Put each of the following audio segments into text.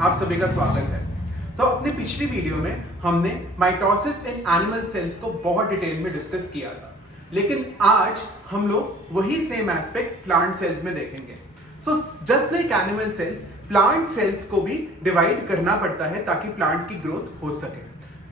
आप सभी का स्वागत है। तो अपनी पिछली वीडियो में हमने माइटोसिस इन एनिमल सेल्स को बहुत डिटेल में डिस्कस किया था, लेकिन आज हम लोग वही सेम एस्पेक्ट प्लांट सेल्स में देखेंगे। So just like animal cells, plant cells को भी डिवाइड करना पड़ता है ताकि प्लांट की ग्रोथ हो सके।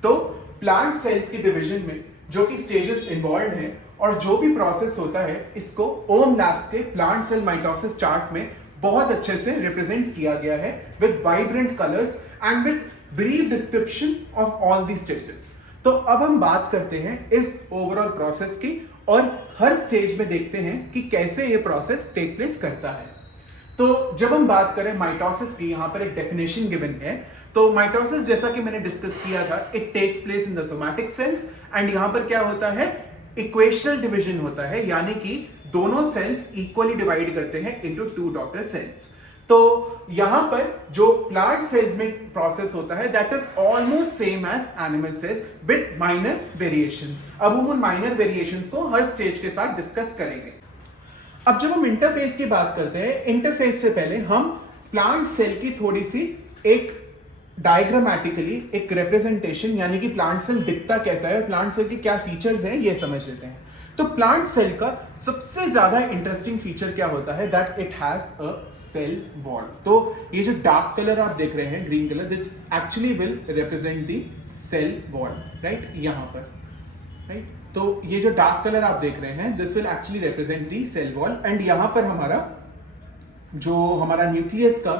तो प्लांट सेल्स की डिवीजन में जो कि स्टेजेस इन्वॉल्व हैं और जो भी प्रोसेस होता है, इसको ओम लैब्स के प्लांट सेल माइटोसिस चार्ट में बहुत अच्छे से रिप्रेजेंट किया गया है with vibrant colours and with brief description of all the stages. तो अब हम बात करते हैं इस ओवरऑल प्रोसेस की और हर स्टेज में देखते हैं कि कैसे ये प्रोसेस टेक प्लेस करता है। तो जब हम बात करें माइटोसिस की, यहाँ पर एक डेफिनेशन गिवन है। तो माइटोसिस, जैसा कि मैंने डिस्कस किया था, it takes place in the somatic cells and यहाँ पर क्या होता है, इक्वेशनल डिवीजन होता है, यानी कि दोनों सेल्स इक्वली डिवाइड करते हैं इनटू टू डॉटर सेल्स। तो यहां पर जो प्लांट सेल्स में प्रोसेस होता है that is almost same as animal cells with minor variations. अब हम उन माइनर वेरिएशंस को हर स्टेज के साथ डिस्कस करेंगे। अब जब हम इंटरफेस की बात करते हैं, इंटरफेस से पहले हम प्लांट सेल की थोड़ी सी एक डायग्रामेटिकली एक रिप्रेजेंटेशन, यानी कि प्लांट सेल दिखता कैसा है, प्लांट सेल के क्या फीचर्स हैं, ये समझ लेते हैं। तो प्लांट सेल का सबसे ज्यादा इंटरेस्टिंग फीचर क्या होता है, that it has a cell wall. तो ये जो डार्क कलर आप देख रहे हैं, green colour, this actually will represent the cell wall, right, यहां पर, राइट। तो ये जो डार्क कलर आप देख रहे हैं, this will actually represent the cell wall and यहां पर हमारा न्यूक्लियस का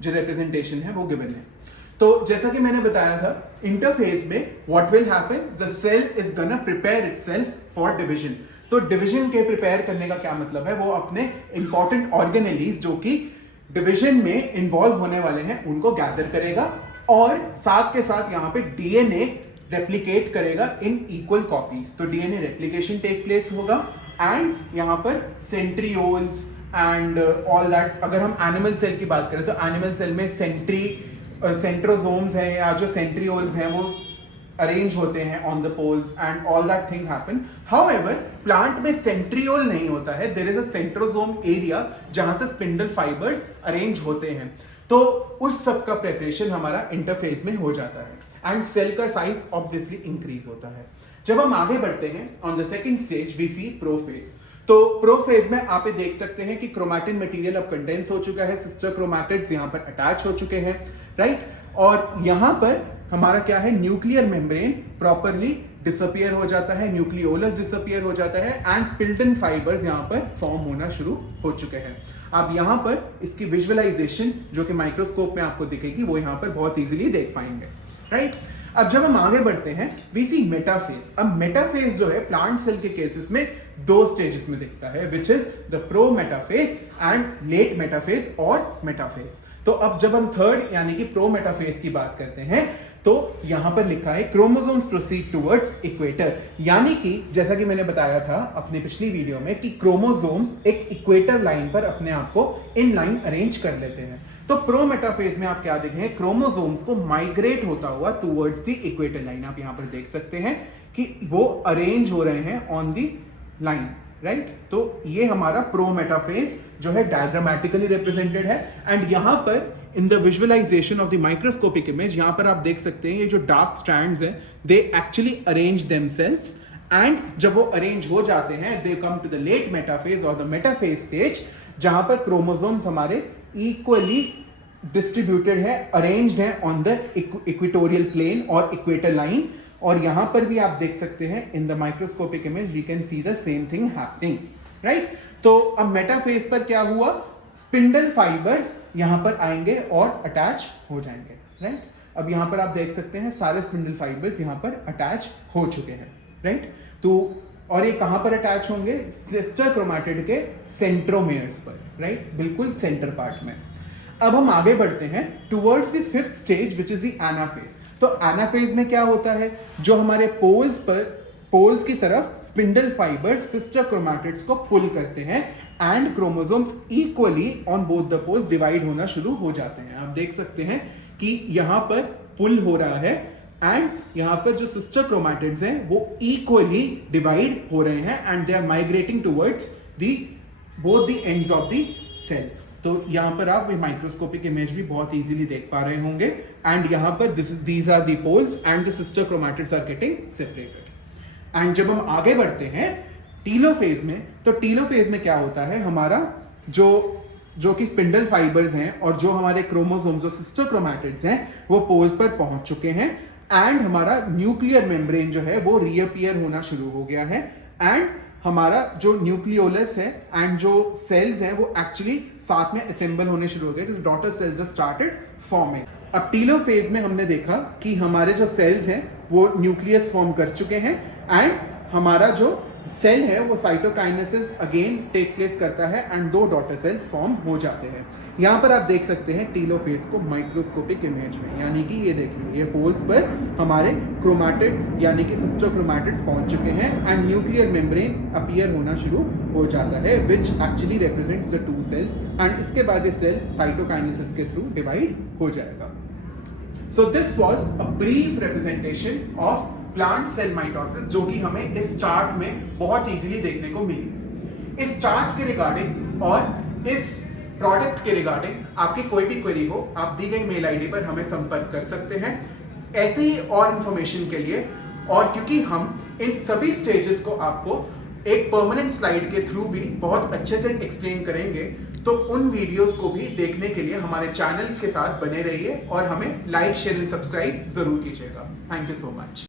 जो रिप्रेजेंटेशन है वो गिवन है। तो जैसा कि मैंने बताया था, इंटरफेस में what will happen, the cell is gonna prepare itself for division. तो डिवीजन के प्रिपेयर करने का क्या मतलब है, वो अपने इंपॉर्टेंट ऑर्गेनेलीज जो कि डिवीजन में इन्वॉल्व होने वाले हैं उनको गैदर करेगा और साथ के साथ यहाँ पे डीएनए रेप्लिकेट करेगा इन इक्वल कॉपीज। तो डीएनए रेप्लिकेशन टेक प्लेस होगा एंड यहाँ पर सेंट्रियोल्स एंड ऑल दैट। अगर हम एनिमल सेल की बात करें तो एनिमल सेल में सेंट्रोसोम्स हैं या जो सेंट्रियोल्स हैं वो अरेंज होते हैं on the poles and all that thing happen. However plant में सेंट्रियोल नहीं होता है, there is a centrosome area जहां से स्पिंडल फाइबर्स अरेंज होते हैं। तो उस सब का प्रिपरेशन हमारा इंटरफेस में हो जाता है एंड सेल का साइज ऑब्वियसली इंक्रीज होता है। जब हम आगे बढ़ते हैं on the second stage we see prophase. तो प्रोफेज में आप ये देख सकते हैं कि क्रोमैटिन मटेरियल अब कंडेंस हो चुका है, सिस्टर क्रोमैटिड्स यहाँ पर अटैच हो चुके हैं, राइट। और यहाँ पर हमारा क्या है, न्यूक्लियर मेम्ब्रेन प्रॉपरली डिसअपियर हो जाता है, न्यूक्लियोलस डिसअपियर हो जाता है एंड स्पिल्टन फाइबर्स यहाँ पर फॉर्म होना शुरू हो चुके हैं। आप यहाँ पर इसकी विजुअलाइजेशन जो कि माइक्रोस्कोप में आपको दिखेगी वो यहाँ पर बहुत इजीली देख पाएंगे, राइट। अब जब हम आगे बढ़ते हैं वी सी मेटाफेज। अब मेटाफेज जो है प्लांट सेल के केसेस में दो स्टेजेस में दिखता है, which is the pro metaphase and let metaphase और मेटाफेज। तो अब जब हम थर्ड यानी कि प्रो मेटाफेज की बात करते हैं तो यहां पर लिखा है क्रोमोसोम्स प्रोसीड टुवर्ड्स इक्वेटर, यानी कि जैसा कि मैंने बताया था अपनी पिछली वीडियो में कि क्रोमोसोम्स एक इक्वेटर लाइन पर अपने आप को इन लाइन अरेंज कर लेते हैं। तो प्रो मेटाफेज में आप क्या देखेंगे, क्रोमोसोम्स को माइग्रेट होता हुआ टुवर्ड्स द इक्वेटर लाइन। आप यहां पर देख सकते हैं कि वो अरेंज हो रहे हैं ऑन द लाइन, राइट। तो ये हमारा प्रो मेटाफेज जो है डायग्रामेटिकली रिप्रेजेंटेड है एंड यहां पर in the visualization of the microscopic image यहां पर आप देख सकते हैं ये जो डार्क स्ट्रैंड्स हैं they actually arrange themselves and जब वो अरेंज हो जाते हैं they come to the late metaphase और द मेटाफेज स्टेज जहां पर क्रोमोसोम्स हमारे इक्वली डिस्ट्रीब्यूटेड है, अरेंज्ड है ऑन द इक्वेटोरियल प्लेन और इक्वेटर लाइन। और यहां पर भी आप देख सकते हैं in the microscopic image we can see the same thing happening, right. तो अब मेटाफेज पर क्या हुआ, स्पिंडल फाइबर्स यहां पर आएंगे और अटैच हो जाएंगे, राइट। अब यहां पर आप देख सकते हैं सारे स्पिंडल फाइबर्स यहां पर अटैच हो चुके हैं, राइट। तो और ये कहां पर अटैच होंगे, सिस्टर क्रोमैटिड के सेंट्रोमेयर्स पर, राइट, बिल्कुल सेंटर पार्ट में। अब हम आगे बढ़ते हैं towards the fifth stage which is the anaphase. तो एनाफेज में क्या होता है, जो हमारे पोल्स की तरफ स्पिंडल फाइबर्स सिस्टर क्रोमैटिड्स को पुल करते हैं and chromosomes equally on both the poles divide होना शुरू हो जाते हैं। आप देख सकते हैं कि यहां पर पुल हो रहा है एंड यहां पर जो सिस्टर क्रोमैटिड्स हैं वो इक्वली डिवाइड हो रहे हैं and they are migrating towards the both the ends of the cell. तो यहाँ पर आप माइक्रोस्कोपिक इमेज भी बहुत इजीली देख पा रहे होंगे एंड यहाँ पर these are the poles and the sister chromatids are getting separated. And जब हम आगे बढ़ते हैं टीलोफेज में, तो टीलोफेज में क्या होता है, हमारा जो कि स्पिंडल फाइबर्स हैं और जो हमारे क्रोमोसोम्स जो सिस्टर क्रोमैटिड्स हैं वो पोल्स पर पहुंच चुके हैं एंड हमारा न्यूक्लियर मेम्ब्रेन जो है वो रीअपियर होना शुरू हो गया है एंड हमारा जो न्यूक्लियोलस है एंड जो सेल्स हैं वो एक्चुअली साथ में असेंबल होने शुरू हो गए, तो daughter cells are started forming. अब टीलोफेज में हमने देखा कि हमारे जो सेल्स हैं वो न्यूक्लियस फॉर्म कर चुके हैं एंड हमारा जो सेल है वो साइटोकाइनेसिस अगेन टेक प्लेस करता है एंड 2 डॉटर सेल्स फॉर्म हो जाते हैं। यहाँ पर आप देख सकते हैं टीलोफेज को माइक्रोस्कोपिक इमेज में, यानी कि ये देखिए ये पोल्स पर हमारे क्रोमैटिड्स यानी कि सिस्टर क्रोमैटिड्स पहुंच चुके हैं एंड न्यूक्लियर मेम्ब्रेन अपीयर होना शुरू हो जाता है which actually represents the 2 cells and इसके बाद ये सेल साइटोकाइनेसिस के थ्रू डिवाइड हो जाएगा। So this was a brief representation of plant cell mitosis जो कि हमें इस चार्ट में बहुत इजीली देखने को मिली। इस चार्ट के रिगार्डिंग और इस प्रोडक्ट के रिगार्डिंग आपकी कोई भी क्वेरी हो आप दी गई मेल आईडी पर हमें संपर्क कर सकते हैं ऐसे ही और इंफॉर्मेशन के लिए। और क्योंकि हम इन सभी स्टेजेस को आपको एक परमानेंट स्लाइड के थ्रू भी बहुत अच्छे से एक्सप्लेन करेंगे, तो उन वीडियोस को भी देखने के लिए हमारे चैनल के साथ बने रहिए और हमें लाइक शेयर एंड सब्सक्राइब जरूर कीजिएगा। Thank you so much.